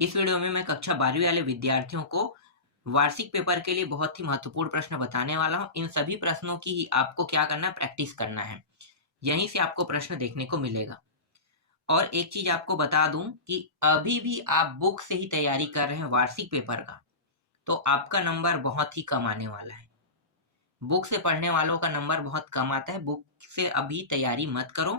इस वीडियो में मैं कक्षा 12वीं वाले विद्यार्थियों को वार्षिक पेपर के लिए बहुत ही महत्वपूर्ण प्रश्न बताने वाला हूँ। इन सभी प्रश्नों की आपको क्या करना है, प्रैक्टिस करना है। यहीं से आपको प्रश्न देखने को मिलेगा। और एक चीज़ आपको बता दूँ कि अभी भी आप बुक से ही तैयारी कर रहे हैं वार्षिक पेपर का, तो आपका नंबर बहुत ही कम आने वाला है। बुक से पढ़ने वालों का नंबर बहुत कम आता है। बुक से अभी तैयारी मत करो।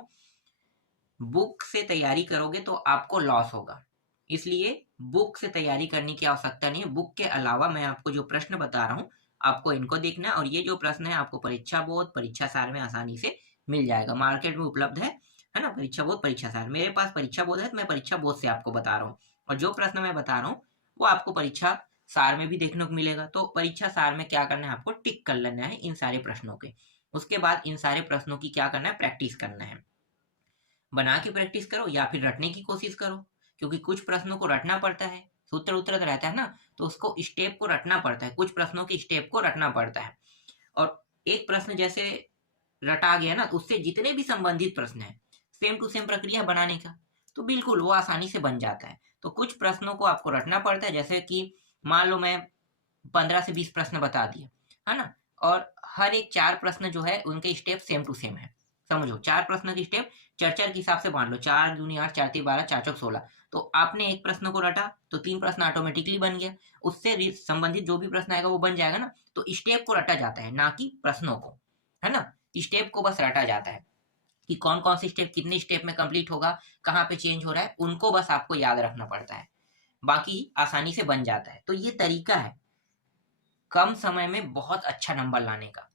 बुक से तैयारी करोगे तो आपको लॉस होगा। इसलिए बुक से तैयारी करने की आवश्यकता नहीं है। बुक के अलावा मैं आपको जो प्रश्न बता रहा हूँ, आपको इनको देखना है और ये जो प्रश्न है आपको परीक्षा बोध, परीक्षा सार में आसानी से मिल जाएगा। मार्केट में उपलब्ध है ना? परीक्षा बोध, परीक्षा सार। मेरे पास परीक्षा बोध है तो मैं परीक्षा बोध से आपको बता रहा हूँ और जो प्रश्न मैं बता रहा हूँ, वो आपको परीक्षा सार में भी देखने को मिलेगा। तो परीक्षा सार में क्या करना है, आपको टिक कर लेना है इन सारे प्रश्नों के। उसके बाद इन सारे प्रश्नों की क्या करना है, प्रैक्टिस करना है। बना के प्रैक्टिस करो या फिर रटने की कोशिश करो, क्योंकि कुछ प्रश्नों को रटना पड़ता है। सूत्र उत्तर रहता है ना, तो उसको स्टेप को रटना पड़ता है। कुछ प्रश्नों के स्टेप को रटना पड़ता है। और एक प्रश्न जैसे रटा गया ना, तो उससे जितने भी संबंधित प्रश्न हैं, सेम टू सेम प्रक्रिया बनाने का, तो बिल्कुल वो आसानी से बन जाता है। तो कुछ प्रश्नों को आपको रटना पड़ता है, जैसे कि मान लो मैं 15 से 20 प्रश्न बता दिए, है ना? और हर एक 4 प्रश्न जो है उनके स्टेप सेम टू सेम है। समझो 4 प्रश्न के स्टेप 4-4 के हिसाब से बाँट लो। 4 दूनी 8, 4 तिया 12, 4 चौक 16। तो आपने एक प्रश्न को रटा तो 3 प्रश्न ऑटोमेटिकली बन गया। उससे संबंधित जो भी प्रश्न आएगा वो बन जाएगा ना। तो स्टेप को रटा जाता है, ना कि प्रश्नों को, है ना? स्टेप को बस रटा जाता है कि कौन-कौन से स्टेप कितने स्टेप में कंप्लीट होगा, कहाँ पे चेंज हो रहा है, उनको बस आपको याद रखना पड़ता है। बाकी आसानी से बन जाता है। तो ये तरीका है कम समय में बहुत अच्छा नंबर लाने का।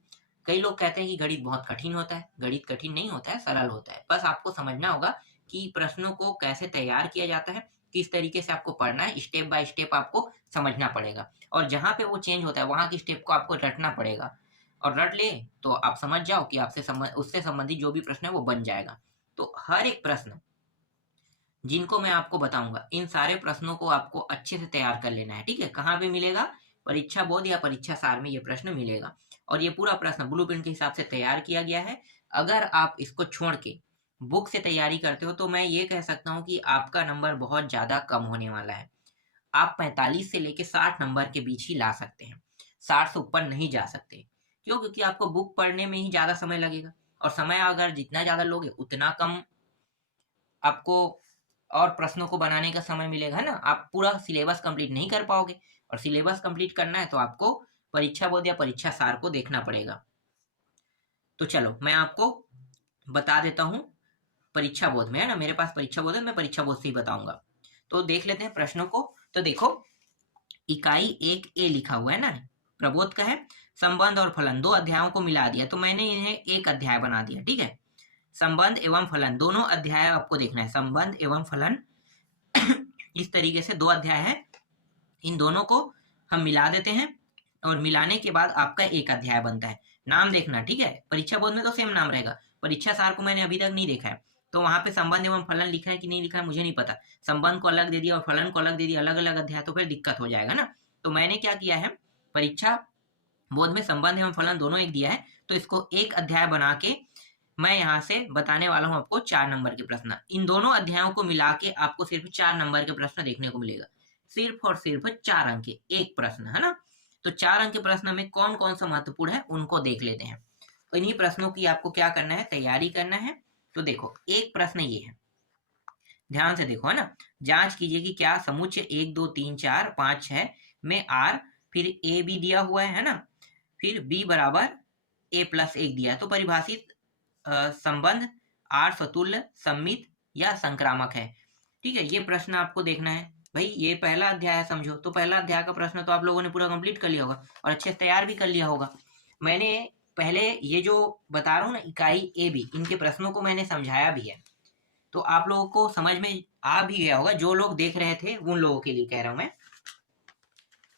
कई लोग कहते हैं कि गणित बहुत कठिन होता है। गणित कठिन नहीं होता है, सरल होता है। बस आपको समझना होगा कि प्रश्नों को कैसे तैयार किया जाता है, किस तरीके से आपको पढ़ना है, स्टेप बाय स्टेप आपको समझना पड़ेगा। और जहाँ पे वो चेंज होता है, वहाँ की स्टेप को आपको रटना पड़ेगा। और रट ले तो आप समझ जाओ कि आपसे उससे संबंधित जो भी प्रश्न है वो बन जाएगा। तो हर एक प्रश्न जिनको मैं आपको बताऊँगा, इन सारे प्रश्नों को आपको अच्छे से तैयार कर लेना है, ठीक है? कहाँ पे मिलेगा? परीक्षा बोध या परीक्षा सार में ये प्रश्न मिलेगा और ये पूरा प्रश्न ब्लूप्रिंट के हिसाब से तैयार किया गया है। अगर आप इसको छोड़ के बुक से तैयारी करते हो, तो मैं ये कह सकता हूँ कि आपका नंबर बहुत ज़्यादा कम होने वाला है। आप 45 से लेके 60 नंबर के बीच ही ला सकते हैं। 60 से ऊपर नहीं जा सकते। क्यों? क्योंकि आपको बुक पढ़ने में ही ज़्यादा समय लगेगा और समय अगर जितना ज़्यादा लोगे, उतना कम आपको और प्रश्नों को बनाने का समय मिलेगा, है ना? आप पूरा सिलेबस कंप्लीट नहीं कर पाओगे और सिलेबस कंप्लीट करना है तो आपको परीक्षा बोध या परीक्षा सार को देखना पड़ेगा। तो चलो मैं आपको बता देता हूँ परीक्षा बोध में, है ना? मेरे पास परीक्षा बोध है, मैं परीक्षा बोध से ही बताऊँगा। तो देख लेते हैं प्रश्नों को। तो देखो, इकाई 1 ए लिखा हुआ है ना, प्रबोध का है। संबंध और फलन 2 अध्यायों को मिला दिया, तो मैंने इन्हें एक अध्याय बना दिया, ठीक है? संबंध एवं फलन दोनों अध्याय आपको देखना है। संबंध एवं फलन इस तरीके से 2 अध्याय हैं। इन दोनों को हम मिला देते हैं और मिलाने के बाद आपका एक अध्याय बनता है। नाम देखना, ठीक है? परीक्षा बोर्ड में तो सेम नाम रहेगा। परीक्षा सार को मैंने अभी तक नहीं देखा है, तो वहां पे संबंध एवं फलन लिखा है कि नहीं लिखा है मुझे नहीं पता। संबंध को अलग दे दिया और फलन को अलग दे दिया, अलग अलग अध्याय, तो फिर दिक्कत हो जाएगा ना। तो मैंने क्या किया है, परीक्षा बोर्ड में संबंध एवं फलन दोनों एक दिया है, तो इसको एक अध्याय बना के मैं यहाँ से बताने वाला हूँ आपको 4 नंबर के प्रश्न। इन दोनों अध्यायों को मिला के आपको सिर्फ 4 नंबर के प्रश्न देखने को मिलेगा। सिर्फ और सिर्फ 4 अंक के एक प्रश्न, है ना? तो 4 अंक के प्रश्न में कौन-कौन सा महत्वपूर्ण है, उनको देख लेते हैं। तो इन्हीं प्रश्नों की आपको क्या करना है, तैयारी करना है। तो देखो, एक प्रश्न ये है, ध्यान से देखो, है ना? जांच कीजिए कि क्या समुच्चय 1, 2, 3, 4, 5, 6 में R फिर A भी दिया हुआ है ना? फिर B बराबर A+1 दिया है। तो परिभाषित संबंध आर सतुल्य, सम्मित या संक्रामक है। ठीक है, ये प्रश्न आपको देखना है। भाई ये पहला अध्याय है, समझो। तो पहला अध्याय का प्रश्न तो आप लोगों ने पूरा कंप्लीट कर लिया होगा और अच्छे से तैयार भी कर लिया होगा। मैंने पहले ये जो बता रहा हूँ ना, इकाई ए बी, इनके प्रश्नों को मैंने समझाया भी है, तो आप लोगों को समझ में आ भी गया होगा। जो लोग देख रहे थे उन लोगों के लिए कह रहा हूँ मैं।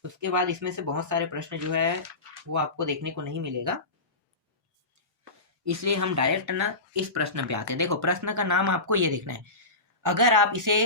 उसके बाद इसमें से बहुत सारे प्रश्न जो है वो आपको देखने को नहीं मिलेगा, इसलिए हम डायरेक्ट ना इस प्रश्न पे आते हैं। देखो, प्रश्न का नाम आपको ये देखना है। अगर आप इसे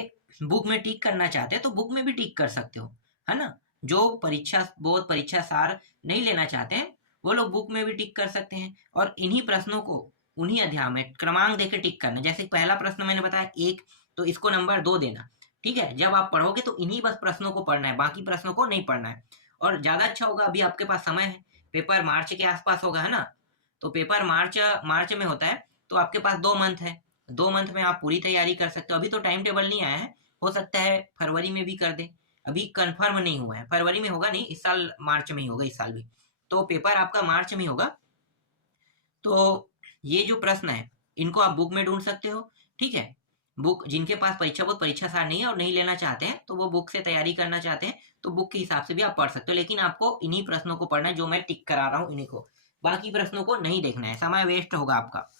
बुक में टिक करना चाहते हैं तो बुक में भी टिक कर सकते हो, है ना? जो परीक्षा बोर्ड परीक्षा सार नहीं लेना चाहते हैं वो लोग बुक में भी टिक कर सकते हैं और इन्हीं प्रश्नों को उन्हीं अध्याय में क्रमांक देकर टिक करना। जैसे पहला प्रश्न मैंने बताया 1, तो इसको नंबर 2 देना। ठीक है, जब आप पढ़ोगे तो इन्हीं बस प्रश्नों को पढ़ना है, बाकी प्रश्नों को नहीं पढ़ना है। और ज्यादा अच्छा होगा, अभी आपके पास समय है, पेपर मार्च के आसपास होगा, है ना? तो पेपर मार्च मार्च में होता है, तो आपके पास 2 मंथ है। 2 मंथ में आप पूरी तैयारी कर सकते हो। अभी तो टाइम टेबल नहीं आया है, हो सकता है फरवरी में भी कर दे, अभी कंफर्म नहीं हुआ है। फरवरी में होगा नहीं, इस साल मार्च में ही होगा, इस साल भी। तो पेपर आपका मार्च में होगा। तो ये जो प्रश्न है, इनको आप बुक में ढूंढ सकते हो, ठीक है? बुक, जिनके पास परीक्षा बोध परीक्षा सार नहीं है और नहीं लेना चाहते हैं, तो वो बुक से तैयारी करना चाहते हैं, तो बुक के हिसाब से भी आप पढ़ सकते हो। लेकिन आपको इन्हीं प्रश्नों को पढ़ना है जो मैं टिक करा रहा हूँ, इन्हीं को, बाकी प्रश्नों को नहीं देखना है, समय वेस्ट होगा आपका।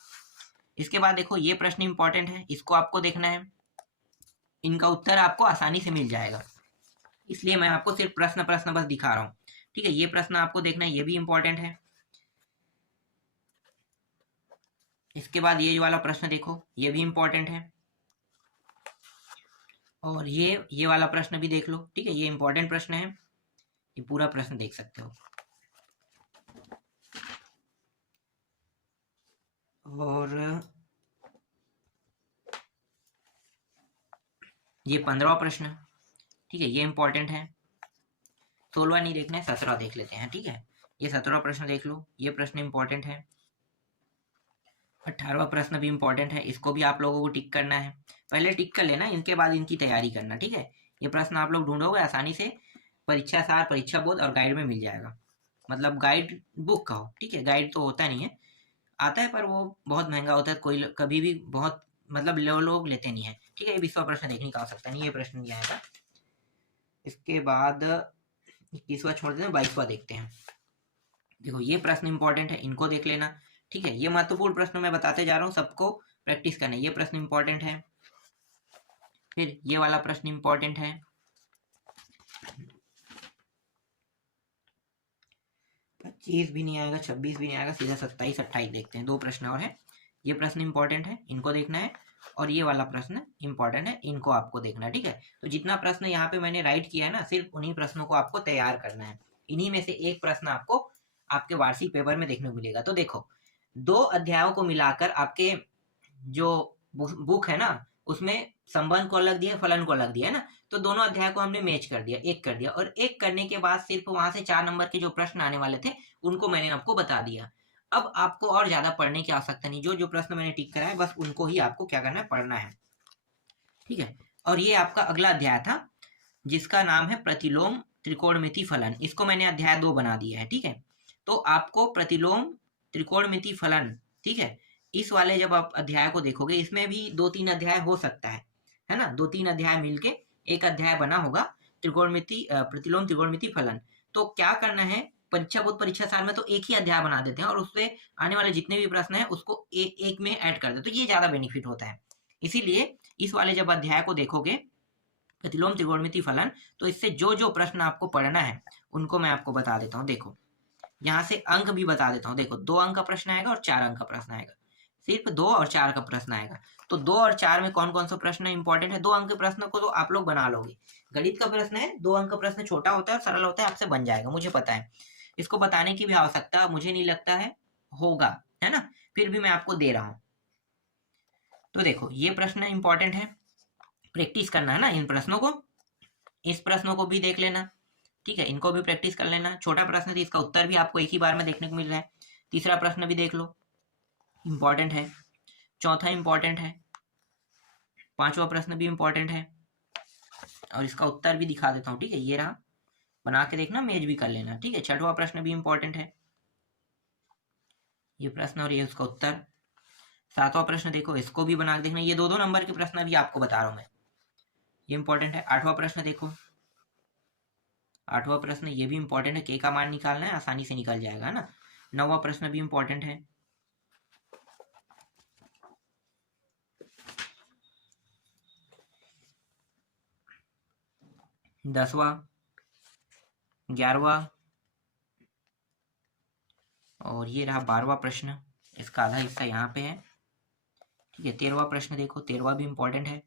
इसके बाद देखो, ये प्रश्न इंपॉर्टेंट है, इसको आपको देखना है, इनका उत्तर आपको आसानी से मिल जाएगा, इसलिए मैं आपको सिर्फ प्रश्न प्रश्न बस दिखा रहा हूँ, ठीक है? ये प्रश्न आपको देखना है, ये भी इंपॉर्टेंट है। इसके बाद ये वाला प्रश्न देखो, ये भी इंपॉर्टेंट है। और ये वाला प्रश्न भी देख लो, ठीक है? ये इंपॉर्टेंट प्रश्न है, ये पूरा प्रश्न देख सकते हो। और ये 15वां प्रश्न, ठीक है? ये इंपॉर्टेंट है। 16वां नहीं देखना है, 17वां देख लेते हैं, ठीक है? ये 17वां प्रश्न देख लो, ये प्रश्न इंपॉर्टेंट है। 18वां प्रश्न भी इंपॉर्टेंट है, इसको भी आप लोगों को टिक करना है। पहले टिक कर लेना, इनके बाद इनकी तैयारी करना, ठीक है? ये प्रश्न आप लोग ढूंढोगे आसानी से, परीक्षा सार, परीक्षा बोध और गाइड में मिल जाएगा। मतलब गाइड बुक का हो, ठीक है? गाइड तो होता नहीं है, आता है पर वो बहुत महंगा होता है, कोई कभी भी बहुत, मतलब लोग लेते नहीं है, ठीक है? ये 20वां प्रश्न देखने का हो सकता नहीं, ये प्रश्न नहीं आएगा। इसके बाद 21वां छोड़ देते हैं, 22वां देखते हैं। देखो, ये प्रश्न इंपॉर्टेंट है, इनको देख लेना, ठीक है? ये महत्वपूर्ण प्रश्न मैं बताते जा रहा हूँ, सबको प्रैक्टिस करना है। ये प्रश्न इंपॉर्टेंट है। फिर ये वाला प्रश्न इंपॉर्टेंट है। 25 भी नहीं आएगा, 26 भी नहीं आएगा, सीधा 27 28 देखते हैं। 2 प्रश्न और है, ये प्रश्न इंपॉर्टेंट है, इनको देखना है। और ये वाला प्रश्न इंपॉर्टेंट है, इनको आपको देखना है, ठीक है? तो जितना प्रश्न यहाँ पे मैंने राइट किया है ना, सिर्फ उन्हीं प्रश्नों को आपको तैयार करना है। इन्हीं में से एक प्रश्न आपको आपके वार्षिक पेपर में देखने को मिलेगा। तो देखो, 2 अध्यायों को मिलाकर आपके जो बुक है ना, उसमें संबंध को अलग दिया, फलन को अलग दिया, है ना? तो दोनों अध्याय को हमने मैच कर दिया, एक कर दिया, और एक करने के बाद सिर्फ वहां से 4 नंबर के जो प्रश्न आने वाले थे, उनको मैंने आपको बता दिया। अब आपको और ज्यादा पढ़ने की आवश्यकता नहीं, जो जो प्रश्न मैंने टिक कराया बस उनको ही आपको क्या करना है, पढ़ना है, ठीक है? और ये आपका अगला अध्याय था, जिसका नाम है प्रतिलोम त्रिकोणमिति फलन। इसको मैंने अध्याय 2 बना दिया है, ठीक है? तो आपको प्रतिलोम त्रिकोणमिति फलन, ठीक है, इस वाले जब आप अध्याय को देखोगे, इसमें भी 2-3 अध्याय हो सकता है ना? 2-3 अध्याय मिलके एक अध्याय बना होगा, त्रिकोणमिति प्रतिलोम त्रिकोणमिति फलन। तो क्या करना है, परीक्षा बोध परीक्षा सार में तो एक ही अध्याय बना देते हैं, और उससे आने वाले जितने भी प्रश्न हैं उसको एक में ऐड कर देते, तो ये ज्यादा बेनिफिट होता है। इसीलिए इस वाले जब अध्याय को देखोगे, प्रतिलोम त्रिकोणमिति फलन, तो इससे जो जो प्रश्न आपको पढ़ना है उनको मैं आपको बता देता हूँ। देखो, यहाँ से अंक भी बता देता हूँ। देखो, 2 अंक का प्रश्न आएगा और 4 अंक का प्रश्न आएगा, सिर्फ 2 और 4 का प्रश्न आएगा। तो 2 और 4 में कौन कौन सा प्रश्न इंपॉर्टेंट है? 2 अंक के प्रश्न को तो आप लोग बना लोगे, गणित का प्रश्न है, 2 अंक का प्रश्न छोटा होता है और सरल होता है, आपसे बन जाएगा, मुझे पता है। इसको बताने की भी आवश्यकता मुझे नहीं लगता है होगा, है ना? फिर भी मैं आपको दे रहा हूँ। तो देखो, ये प्रश्न इंपॉर्टेंट है, प्रैक्टिस करना है ना इन प्रश्नों को। इस प्रश्नों को भी देख लेना, ठीक है? इनको भी प्रैक्टिस कर लेना। छोटा प्रश्न थी, इसका उत्तर भी आपको एक ही बार में देखने को मिल रहा है। तीसरा प्रश्न भी देख लो, इंपॉर्टेंट है। चौथा इंपॉर्टेंट है। 5वां प्रश्न भी इंपॉर्टेंट है, और इसका उत्तर भी दिखा देता हूँ, ठीक है? ये रहा, बना के देखना, मेज भी कर लेना, ठीक है? 6वां प्रश्न भी इंपॉर्टेंट है, ये प्रश्न और ये उसका उत्तर। 7वां प्रश्न देखो, इसको भी बना के देखना, ये 2-2 नंबर के प्रश्न भी आपको बता रहा हूँ मैं, ये इंपॉर्टेंट है। 8वां प्रश्न देखो, 8वां प्रश्न ये भी इंपॉर्टेंट है, के का मान निकालना है, आसानी से निकल जाएगा, है ना? 9वां प्रश्न भी इंपॉर्टेंट है। 10वां, 11वां, और ये रहा 12वां प्रश्न, इसका आधा हिस्सा यहाँ पे है, ठीक है? 13वां प्रश्न देखो, 13वां भी इंपॉर्टेंट है,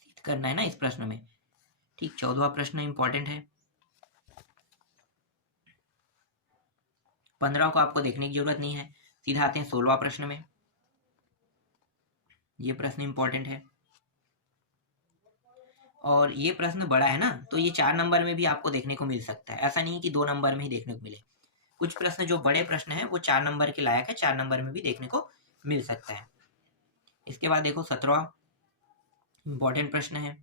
सिद्ध करना है ना इस प्रश्न में, ठीक? 14वां प्रश्न इंपॉर्टेंट है। 15 को आपको देखने की जरूरत नहीं है, सीधा आते हैं 16वां प्रश्न में, ये प्रश्न इंपॉर्टेंट है। और ये प्रश्न बड़ा है ना, तो ये 4 नंबर में भी आपको देखने को मिल सकता है। ऐसा नहीं कि 2 नंबर में ही देखने को मिले। कुछ प्रश्न जो बड़े प्रश्न हैं वो 4 नंबर के लायक है, 4 नंबर में भी देखने को मिल सकता है। इसके बाद देखो 17वां इंपॉर्टेंट प्रश्न है,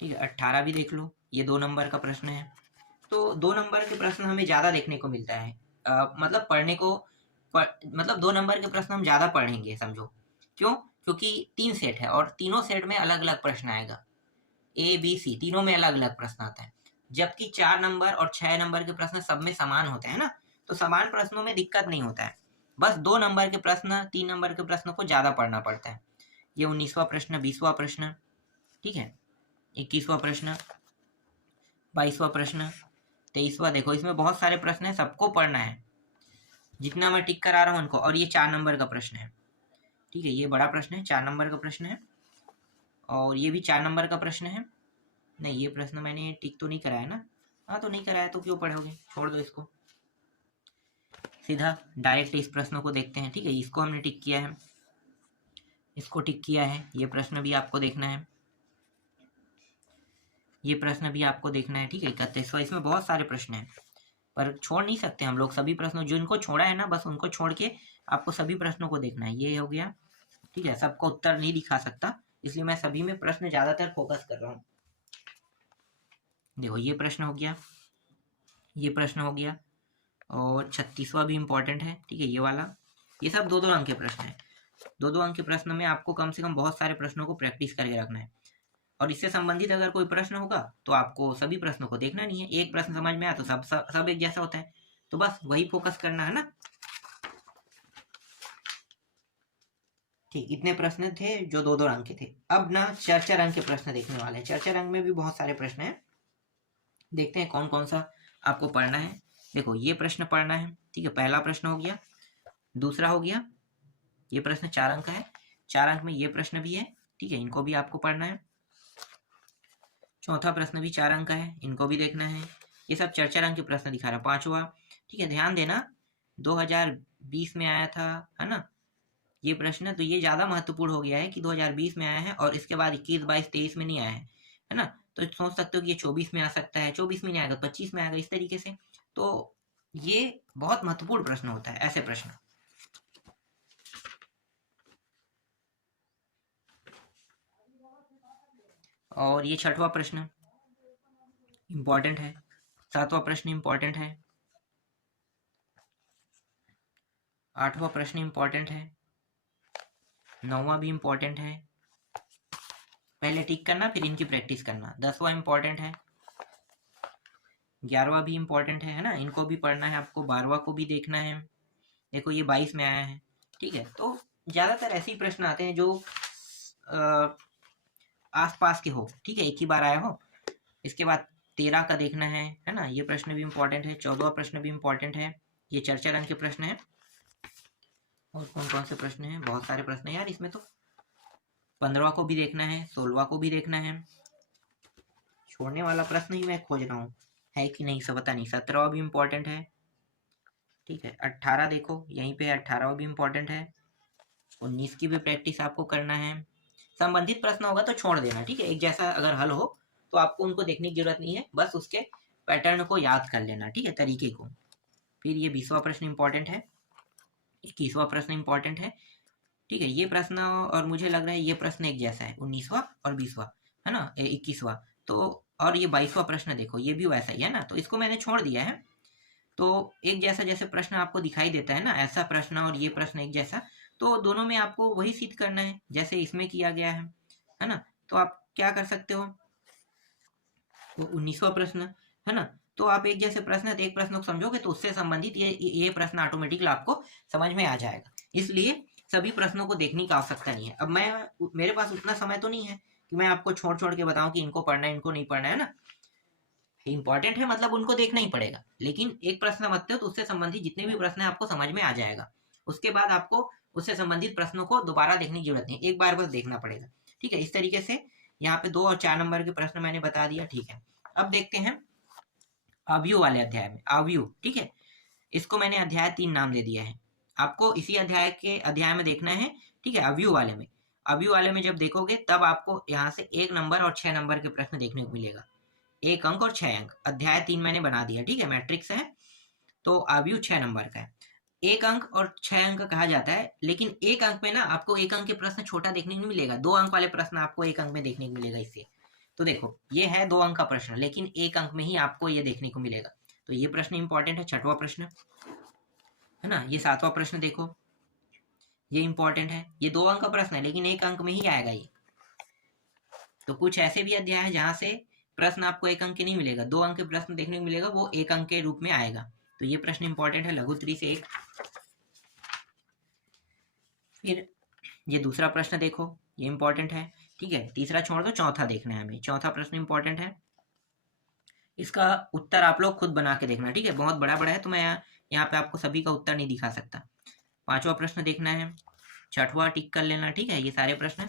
ठीक है। 18 भी देख लो, ये 2 नंबर का प्रश्न है। तो 2 नंबर के प्रश्न हमें ज़्यादा देखने को मिलता है। मतलब पढ़ने को मतलब 2 नंबर के प्रश्न हम ज़्यादा पढ़ेंगे, समझो। क्यों? क्योंकि 3 सेट है और तीनों सेट में अलग-अलग प्रश्न आएगा। ए, बी, सी तीनों में अलग-अलग प्रश्न आता है। जबकि 4 नंबर और 6 नंबर के प्रश्न सब में समान होते हैं ना, तो समान प्रश्नों में दिक्कत नहीं होता है। बस 2 नंबर के प्रश्न, 3 नंबर के प्रश्नों को ज़्यादा पढ़ना पड़ता है। ये 19वां प्रश्न, 20वां प्रश्न, ठीक है। 21वां प्रश्न, 22वां प्रश्न, 23वां। देखो इसमें बहुत सारे प्रश्न हैं, सबको पढ़ना है। जितना मैं टिक करा रहा हूँ उनको। और ये 4 नंबर का प्रश्न है, ठीक है। ये बड़ा प्रश्न है, 4 नंबर का प्रश्न है। और ये भी 4 नंबर का प्रश्न है। नहीं, ये प्रश्न मैंने टिक तो नहीं कराया ना। हाँ, तो नहीं कराया तो क्यों पढ़ोगे, छोड़ दो इसको। सीधा डायरेक्ट इस प्रश्नों को देखते हैं, ठीक है। इसको हमने टिक किया है, इसको टिक किया है। ये प्रश्न भी आपको देखना है, ये प्रश्न भी आपको देखना है, ठीक है। 31वां। इसमें बहुत सारे प्रश्न हैं, पर छोड़ नहीं सकते हम लोग सभी प्रश्नों। जो इनको छोड़ा है ना, बस उनको छोड़ के आपको सभी प्रश्नों को देखना है। ये हो गया, ठीक है। सबको उत्तर नहीं दिखा सकता, इसलिए मैं सभी में प्रश्न ज्यादातर फोकस कर रहा हूँ। देखो ये प्रश्न हो गया, ये प्रश्न हो गया। और 36वां भी इम्पोर्टेंट है, ठीक है, ये वाला। ये सब 2-2 अंक के प्रश्न है। 2-2 अंक के प्रश्न में आपको कम से कम बहुत सारे प्रश्नों को प्रैक्टिस करके रखना है। और इससे संबंधित अगर कोई प्रश्न होगा तो आपको सभी प्रश्नों को देखना नहीं है। एक प्रश्न समझ में आया तो सब एक जैसा होता है, तो बस वही फोकस करना है ना। ठीक, इतने प्रश्न थे जो 2-2 अंक के थे। अब ना 4-4 अंक के प्रश्न देखने वाले हैं। 4-4 अंक में भी बहुत सारे प्रश्न हैं, देखते हैं कौन कौन सा आपको पढ़ना है। देखो ये प्रश्न पढ़ना है, ठीक है। पहला प्रश्न हो गया, दूसरा हो गया, ये प्रश्न 4 अंक का है। 4 अंक में ये प्रश्न भी है, ठीक है, इनको भी आपको पढ़ना है। चौथा प्रश्न भी 4 अंक का है, इनको भी देखना है। ये सब 4-4 अंक के प्रश्न दिखा रहा है। 5वां, ठीक है, ध्यान देना, 2020 में आया था, है ना, ये प्रश्न। तो ये ज़्यादा महत्वपूर्ण हो गया है कि 2020 में आया है और इसके बाद 21, 22, 23 में नहीं आया है ना। तो सोच सकते हो कि ये 24 में आ सकता है, 24 में नहीं आएगा, 25 में आएगा, इस तरीके से। तो ये बहुत महत्वपूर्ण प्रश्न होता है, ऐसे प्रश्न। और ये 6वां प्रश्न इंपॉर्टेंट है, 7वां प्रश्न इंपॉर्टेंट है, 8वां प्रश्न इंपॉर्टेंट है, 9वां भी इंपॉर्टेंट है। पहले टिक करना, फिर इनकी प्रैक्टिस करना। 10वां इंपॉर्टेंट है, 11वां भी इंपॉर्टेंट है ना, इनको भी पढ़ना है आपको। 12वां को भी देखना है। देखो ये 22 में आया है, ठीक है। तो ज़्यादातर ऐसे ही प्रश्न आते हैं जो आसपास के हो, ठीक है, एक ही बार आया हो। इसके बाद 13 का देखना है ना, ये प्रश्न भी इंपॉर्टेंट है। 14वां प्रश्न भी इंपॉर्टेंट है। ये 4-4 अंक के प्रश्न है। और कौन कौन से प्रश्न हैं, बहुत सारे प्रश्न है यार इसमें तो। 15वां को भी देखना है, 16वां को भी देखना है। छोड़ने वाला प्रश्न ही मैं खोज रहा हूँ, है कि नहीं सब पता नहीं। 17वां भी इंपॉर्टेंट है, ठीक है। 18 देखो यहीं पे 18वां भी इंपॉर्टेंट है। 19 की भी प्रैक्टिस आपको करना है। संबंधित प्रश्न होगा तो छोड़ देना, ठीक है। एक जैसा अगर हल हो तो आपको उनको देखने की जरूरत नहीं है, बस उसके पैटर्न को याद कर लेना, ठीक है, तरीके को। फिर ये 20वां प्रश्न इंपॉर्टेंट है, 21वां प्रश्न इंपॉर्टेंट है, ठीक है। ये प्रश्न और मुझे लग रहा है ये प्रश्न एक जैसा है, 19वां और 20वां, है ना, 21वां। तो और ये 22वां प्रश्न देखो ये भी वैसा ही है ना, तो इसको मैंने छोड़ दिया है। तो एक जैसा जैसे प्रश्न आपको दिखाई देता है ना, ऐसा प्रश्न और ये प्रश्न एक जैसा, तो दोनों में आपको वही सिद्ध करना है जैसे इसमें किया गया है ना। तो आप क्या कर सकते हो, तो 19वां प्रश्न, है ना, तो आप एक जैसे प्रश्न है तो एक प्रश्न को समझोगे तो उससे संबंधित ये प्रश्न ऑटोमेटिकली आपको समझ में आ जाएगा। इसलिए सभी प्रश्नों को देखने की आवश्यकता नहीं है। अब मेरे पास उतना समय तो नहीं है कि मैं आपको छोड़ छोड़ के बताऊं कि इनको पढ़ना है इनको नहीं पढ़ना, है ना। इंपॉर्टेंट है मतलब उनको देखना ही पड़ेगा, लेकिन एक प्रश्न समझते हो तो उससे संबंधित जितने भी प्रश्न है आपको समझ में आ जाएगा। उसके बाद आपको उससे संबंधित प्रश्नों को दोबारा देखने की जरूरत नहीं, एक बार बस देखना पड़ेगा, ठीक है। इस तरीके से यहाँ पे 2 और 4 नंबर के प्रश्न मैंने बता दिया, ठीक है। अब देखते हैं अवयव वाले अध्याय में। अवयव, ठीक है, इसको मैंने अध्याय 3 नाम दे दिया है। आपको इसी अध्याय में देखना है, ठीक है, अवयव वाले में। अवयव वाले में जब देखोगे तब आपको यहाँ से 1 नंबर और 6 नंबर के प्रश्न देखने को मिलेगा। 1 अंक और 6 अंक। अध्याय 3 मैंने बना दिया, ठीक है, मैट्रिक्स है, तो अवयव 6 नंबर का है। 1 अंक और 6 अंक कहा जाता है, लेकिन 1 अंक में ना आपको 1 अंक के प्रश्न छोटा देखने को मिलेगा, 2 अंक वाले प्रश्न आपको 1 अंक में देखने को मिलेगा इससे। तो देखो ये है 2 अंक का प्रश्न, लेकिन 1 अंक में ही आपको ये देखने को मिलेगा। तो ये प्रश्न इंपॉर्टेंट है, 6वां प्रश्न है ना। ये 7वां प्रश्न देखो, ये इंपॉर्टेंट है, ये 2 अंक का प्रश्न है लेकिन 1 अंक में ही आएगा ये। तो कुछ ऐसे भी अध्याय है जहां से प्रश्न आपको 1 अंक के नहीं मिलेगा, 2 अंक के प्रश्न देखने को मिलेगा, वो 1 अंक के रूप में आएगा। तो ये प्रश्न इंपॉर्टेंट है, लघु त्रि से 1। फिर ये दूसरा प्रश्न देखो, ये इंपॉर्टेंट है, ठीक है। तीसरा छोड़ दो, चौथा देखना है हमें। चौथा प्रश्न इंपॉर्टेंट है, इसका उत्तर आप लोग खुद बना के देखना, ठीक है। बहुत बड़ा बड़ा है तो मैं यहाँ पे आपको सभी का उत्तर नहीं दिखा सकता। 5वां प्रश्न देखना है, 6वां टिक कर लेना, ठीक है। ये सारे प्रश्न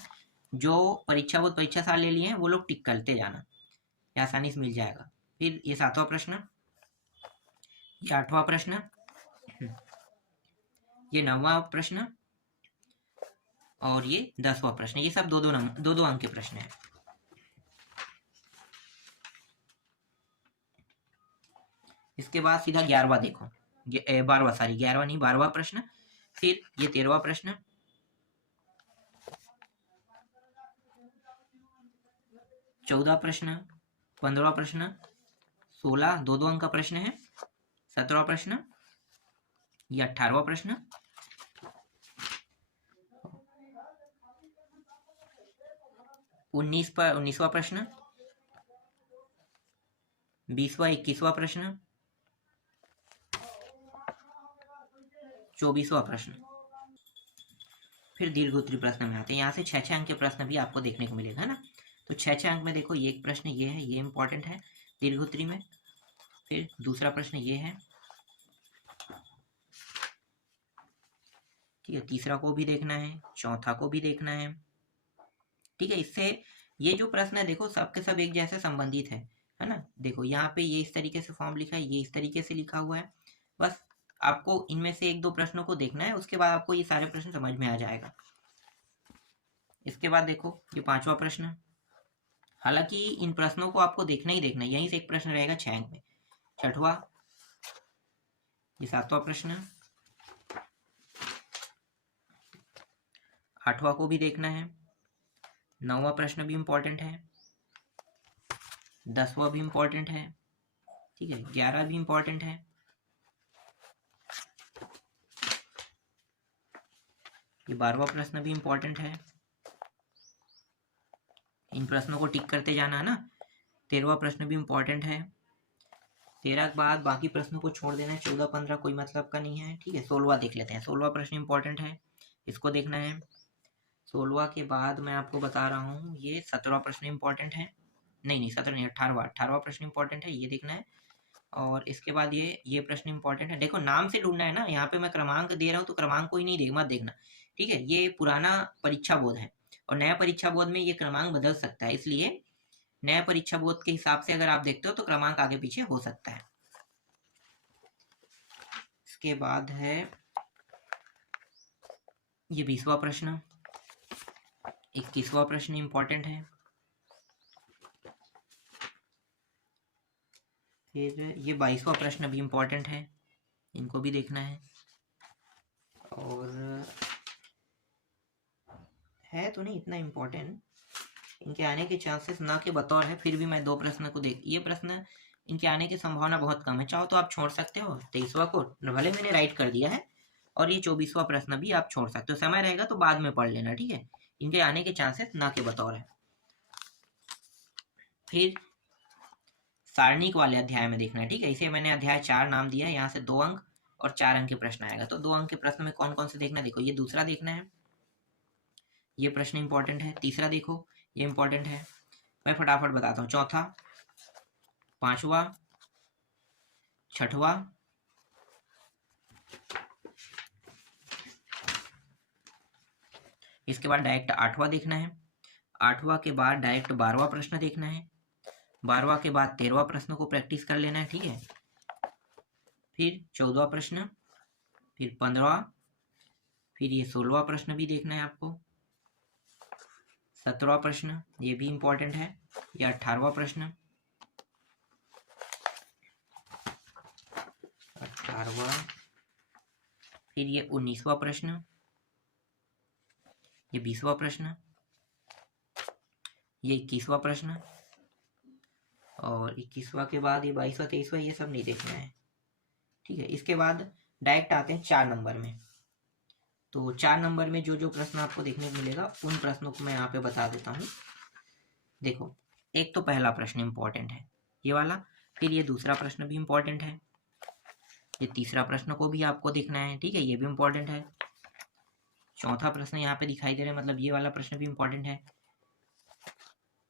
जो परीक्षा बोर्ड परीक्षा साल ले लिए हैं वो लोग टिक करते जाना, ये आसानी से मिल जाएगा। फिर ये 7वां प्रश्न, ये 8वां प्रश्न, ये 9वां प्रश्न और ये 10वां प्रश्न। ये सब 2-2 अंक के प्रश्न है। इसके बाद सीधा 11वां देखो, 12वां, सॉरी 11वां नहीं, 12वां प्रश्न। फिर ये 13वां प्रश्न, 14वां प्रश्न, 15वां प्रश्न, 16 2-2 अंक का प्रश्न है, 17वां प्रश्न, ये 18वां प्रश्न, 19वां प्रश्न, 20वां 21वां प्रश्न, 24वां प्रश्न। फिर दीर्घोत्तरीय प्रश्न में आते हैं, यहाँ से 6-6 अंक के प्रश्न भी आपको देखने को मिलेगा, है ना। तो 6-6 अंक में देखो, ये एक प्रश्न ये है, ये इंपॉर्टेंट है दीर्घोत्तरीय में। फिर दूसरा प्रश्न ये है, ठीक है। तीसरा को भी देखना है, चौथा को भी देखना है, ठीक है। इससे ये जो प्रश्न है देखो सबके सब एक जैसे संबंधित है ना। देखो यहाँ पे ये इस तरीके से फॉर्म लिखा है, ये इस तरीके से लिखा हुआ है। बस आपको इनमें से 1-2 प्रश्नों को देखना है, उसके बाद आपको ये सारे प्रश्न समझ में आ जाएगा। इसके बाद देखो ये 5वां प्रश्न, हालांकि इन प्रश्नों को आपको देखना ही देखना है, यहीं से एक प्रश्न रहेगा 6 अंक में। 6वां, ये 7वां प्रश्न, 8वां को भी देखना है, 9वां प्रश्न भी इंपॉर्टेंट है, 10वां भी इंपॉर्टेंट है, ठीक है। 11 भी इंपॉर्टेंट है, ये 12वां प्रश्न भी इंपॉर्टेंट है। इन प्रश्नों को टिक करते जाना है ना। 13वां प्रश्न भी इंपॉर्टेंट है। 13 के बाद बाकी प्रश्नों को छोड़ देना है, 14-15 कोई मतलब का नहीं है, ठीक है। 16वां देख लेते हैं, 16वां प्रश्न इंपॉर्टेंट है, इसको देखना है। 16वां के बाद मैं आपको बता रहा हूँ, ये 17वां प्रश्न इंपॉर्टेंट है, नहीं 17 नहीं, 18वां प्रश्न इंपॉर्टेंट है, ये देखना है। और इसके बाद ये प्रश्न इंपॉर्टेंट है। देखो नाम से ढूंढना है ना, यहाँ पे मैं क्रमांक दे रहा हूँ तो क्रमांक को ही नहीं मत देखना, ठीक है। ये पुराना परीक्षा बोर्ड है और नया परीक्षा बोर्ड में ये क्रमांक बदल सकता है, इसलिए नया परीक्षा बोर्ड के हिसाब से अगर आप देखते हो तो क्रमांक आगे पीछे हो सकता है। इसके बाद है ये 20वां प्रश्न, 21वां प्रश्न इंपॉर्टेंट है। फिर ये 22वां प्रश्न भी इंपॉर्टेंट है, इनको भी देखना है। और है तो नहीं इतना इम्पोर्टेंट, इनके आने के चांसेस ना के बतौर है, फिर भी मैं 2 प्रश्न को देख, ये प्रश्न इनके आने की संभावना बहुत कम है, चाहो तो आप छोड़ सकते हो। 23वां को भले मैंने राइट कर दिया है, और ये 24वां प्रश्न भी आप छोड़ सकते हो, समय रहेगा तो बाद में पढ़ लेना, ठीक है। इनके आने के चांसेस ना के बतौर है। फिर सारणिक वाले अध्याय में देखना है, ठीक है। इसे मैंने अध्याय 4 नाम दिया है, यहाँ से 2 अंक और 4 अंक के प्रश्न आएगा। तो 2 अंक के प्रश्न में कौन कौन से देखना है, देखो ये दूसरा देखना है, ये प्रश्न इंपॉर्टेंट है। तीसरा देखो, ये इंपॉर्टेंट है, मैं फटाफट बताता हूँ। चौथा, 5वां, 6वां, इसके बाद डायरेक्ट 8वां देखना है। 8वां के बाद डायरेक्ट 12वां प्रश्न देखना है। 12वां के बाद 13वां प्रश्न को प्रैक्टिस कर लेना है, ठीक है। फिर 14वां प्रश्न, फिर 15वां, फिर ये 16वां प्रश्न भी देखना है आपको। 17वां प्रश्न, ये भी इंपॉर्टेंट है। ये 18वां प्रश्न, 18वां, फिर ये 19वां प्रश्न, ये 20वां प्रश्न, ये 21वां प्रश्न, और 21वां के बाद ये 22वां 23वां, ये सब नहीं देखना है, ठीक है। इसके बाद डायरेक्ट आते हैं 4 नंबर में। तो 4 नंबर में जो जो प्रश्न आपको देखने को मिलेगा उन प्रश्नों को मैं यहाँ पे बता देता हूँ। देखो, एक तो पहला प्रश्न इंपॉर्टेंट है, ये वाला। फिर ये दूसरा प्रश्न भी इंपॉर्टेंट है। ये तीसरा प्रश्न को भी आपको देखना है, ठीक है, ये भी इंपॉर्टेंट है। चौथा प्रश्न यहाँ पे दिखाई दे रहा है, मतलब ये वाला प्रश्न भी इंपॉर्टेंट है।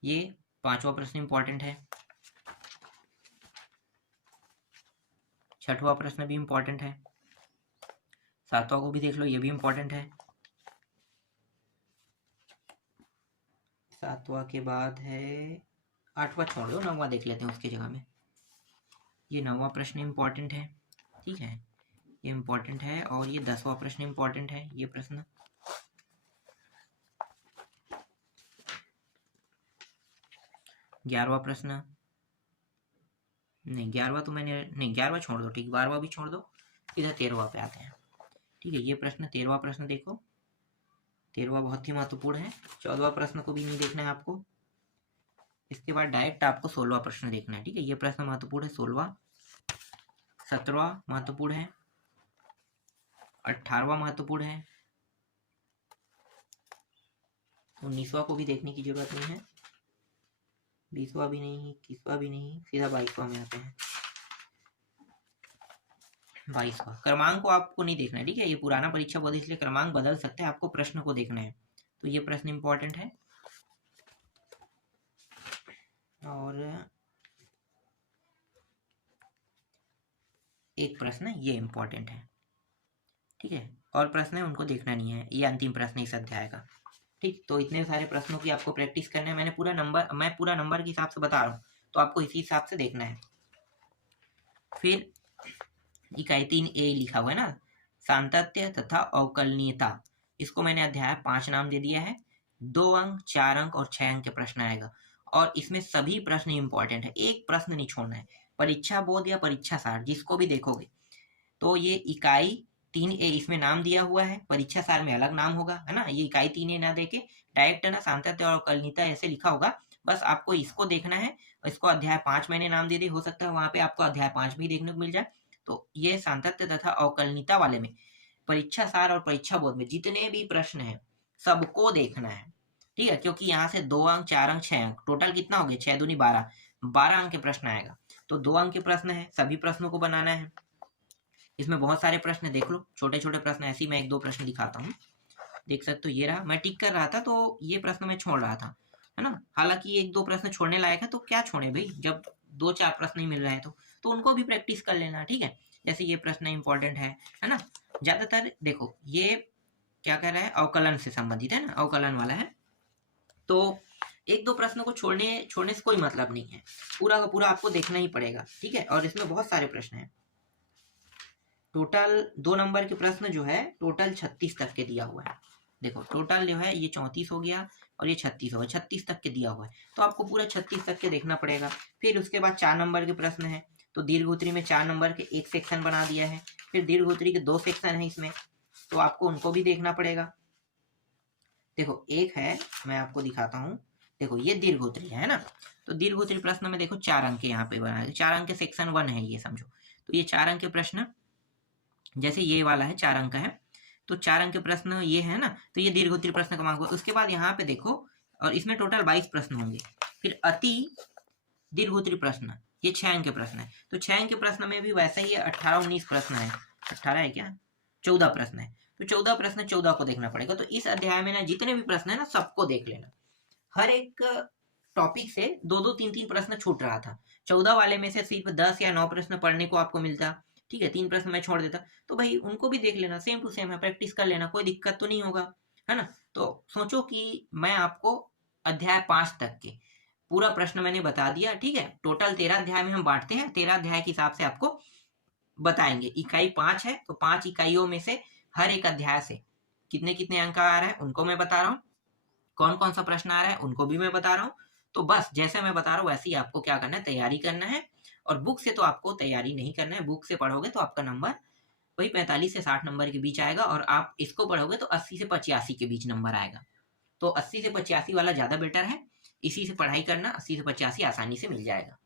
ये 5वां प्रश्न इंपॉर्टेंट है। 6वां प्रश्न भी इंपॉर्टेंट है। 7वां को भी देख लो, ये भी इंपॉर्टेंट है। 7वां के बाद है 8वां, छोड़ दो, 9वां देख लेते हैं उसकी जगह में। ये 9वां प्रश्न इंपॉर्टेंट है, ठीक है, ये इंपॉर्टेंट है। और ये 10वां प्रश्न इंपॉर्टेंट है, ये प्रश्न। 11वां प्रश्न, नहीं 11वां तो मैंने नहीं, 11वां छोड़ दो, ठीक, 12वां भी छोड़ दो। इधर 13वां पे आते हैं, ठीक है। ये प्रश्न 13वां प्रश्न देखो, 13वां बहुत ही महत्वपूर्ण है। 14वां प्रश्न को भी नहीं देखना है आपको। इसके बाद डायरेक्ट आपको 16वां प्रश्न देखना है, ठीक है। ये प्रश्न महत्वपूर्ण है, 16वां। 17वां महत्वपूर्ण है। 18वां महत्वपूर्ण है। 19वां को भी देखने की जरूरत नहीं है। 20वां भी नहीं, 21वां भी नहीं, सीधा 22वां में आते हैं। 22वां क्रमांक को आपको नहीं देखना है, ठीक है। ये पुराना परीक्षा बोर्ड, इसलिए क्रमांक बदल सकते हैं, आपको प्रश्न को देखना है। तो ये प्रश्न इंपॉर्टेंट है। और एक प्रश्न ये इंपॉर्टेंट है, ठीक है। और प्रश्न है उनको देखना नहीं है, ये अंतिम प्रश्न इस अध्याय का, ठीक। तो इतने सारे प्रश्नों की आपको प्रैक्टिस करना है। मैं पूरा नंबर के हिसाब से बता रहा हूँ, तो आपको इसी हिसाब से देखना है। फिर इकाई 3A लिखा हुआ है ना, सांतत्य तथा अवकलनीयता। इसको मैंने अध्याय 5 नाम दे दिया है। 2 अंक, 4 अंक और 6 अंक के प्रश्न आएगा, और इसमें सभी प्रश्न इंपॉर्टेंट है, एक प्रश्न नहीं छोड़ना है। परीक्षा बोध या परीक्षा सार, जिसको भी देखोगे तो ये इकाई 3A इसमें नाम दिया हुआ है, परीक्षा सार में अलग नाम होगा, है ना। ये इकाई 3A ना देके डायरेक्ट है ना सांतत्य और अवकलनीयता ऐसे लिखा होगा, बस आपको इसको देखना है। इसको अध्याय 5 मैंने नाम दे दी, हो सकता है वहां पे आपको अध्याय 5 भी देखने को मिल जाए। तो ये सांतत्य तथा अवकलनीयता वाले में परीक्षा सार और परीक्षा बोध में जितने भी प्रश्न है सबको देखना है, ठीक है। क्योंकि यहाँ से 2 अंक, 4 अंक, 6 अंक, टोटल कितना हो गया, 6 दूनी 12, 12 अंक के प्रश्न आएगा। तो 2 अंक के प्रश्न है, सभी प्रश्नों को बनाना है। इसमें बहुत सारे प्रश्न देख लो, छोटे छोटे प्रश्न। ऐसे ही मैं 1-2 प्रश्न दिखाता हूँ, देख सकते हो। ये रहा, मैं टिक कर रहा था तो ये प्रश्न मैं छोड़ रहा था, है ना। हालांकि 1-2 प्रश्न छोड़ने लायक है, तो क्या छोड़े भाई, जब 2-4 प्रश्न ही मिल रहे हैं तो उनको भी प्रैक्टिस कर लेना, ठीक है। जैसे ये प्रश्न इंपॉर्टेंट है ना। ज्यादातर देखो ये क्या कह रहा है, अवकलन से संबंधित है ना, अवकलन वाला है। तो 1-2 प्रश्नों को छोड़ने से कोई मतलब नहीं है, पूरा का पूरा आपको देखना ही पड़ेगा, ठीक है। और इसमें बहुत सारे प्रश्न हैं। टोटल 2 नंबर के प्रश्न जो है टोटल 36 तक के दिया हुआ है। देखो टोटल जो है ये 34 हो गया और ये 36 हो गया, 36 तक के दिया हुआ है, तो आपको पूरा 36 तक के देखना पड़ेगा। फिर उसके बाद 4 नंबर के प्रश्न है, तो दीर्घ उत्तरी में 4 नंबर के एक सेक्शन बना दिया है। फिर दीर्घ उत्तरी के 2 सेक्शन है इसमें, तो आपको उनको भी देखना पड़ेगा। देखो एक है, मैं आपको दिखाता हूँ। देखो ये दीर्घ उत्तरी है ना, तो दीर्घ उत्तरी प्रश्न में देखो 4 अंक के यहाँ पे बना है, 4 अंक के सेक्शन 1 है ये, समझो। तो ये 4 अंक के प्रश्न, जैसे ये वाला है 4 अंक का है, तो 4 अंक के प्रश्न ये है ना, तो ये दीर्घ उत्तरी प्रश्न क्रमांक होगा। उसके बाद यहाँ पे देखो, और इसमें टोटल 22 प्रश्न होंगे। फिर अति दीर्घ उत्तरी प्रश्न, ये 6 अंक के प्रश्न है, तो 6 अंक के प्रश्न में भी वैसा ही है, 18-19 प्रश्न है, 18 है क्या, 14 प्रश्न है, तो 14 प्रश्न 14 को देखना पड़ेगा। तो इस अध्याय में ना जितने भी प्रश्न है ना सबको देख लेना। हर एक टॉपिक से 2-2, 3-3 प्रश्न छूट रहा था। 14 वाले में से सिर्फ 10 या 9 प्रश्न पढ़ने को आपको मिलता, ठीक है, 3 प्रश्न मैं छोड़ देता, तो भाई उनको भी देख लेना, सेम टू सेम है, प्रैक्टिस कर लेना, कोई दिक्कत तो नहीं होगा, है ना। तो सोचो कि मैं आपको अध्याय 5 तक के पूरा प्रश्न मैंने बता दिया, ठीक है। टोटल 13 अध्याय में हम बांटते हैं, 13 अध्याय के हिसाब से आपको बताएंगे। इकाई 5 है, तो 5 इकाइयों में से हर एक अध्याय से कितने कितने अंक आ रहा है उनको मैं बता रहा हूँ। कौन कौन सा प्रश्न आ रहा है उनको भी मैं बता रहा हूँ। तो बस जैसे मैं बता रहा हूँ वैसे ही आपको क्या करना है, तैयारी करना है। और बुक से तो आपको तैयारी नहीं करना है, बुक से पढ़ोगे तो आपका नंबर वही 45 से 60 नंबर के बीच आएगा, और आप इसको पढ़ोगे तो 80 से 85 के बीच नंबर आएगा। तो 80 से 85 वाला ज़्यादा बेटर है, इसी से पढ़ाई करना, 80 से 85 आसानी से मिल जाएगा।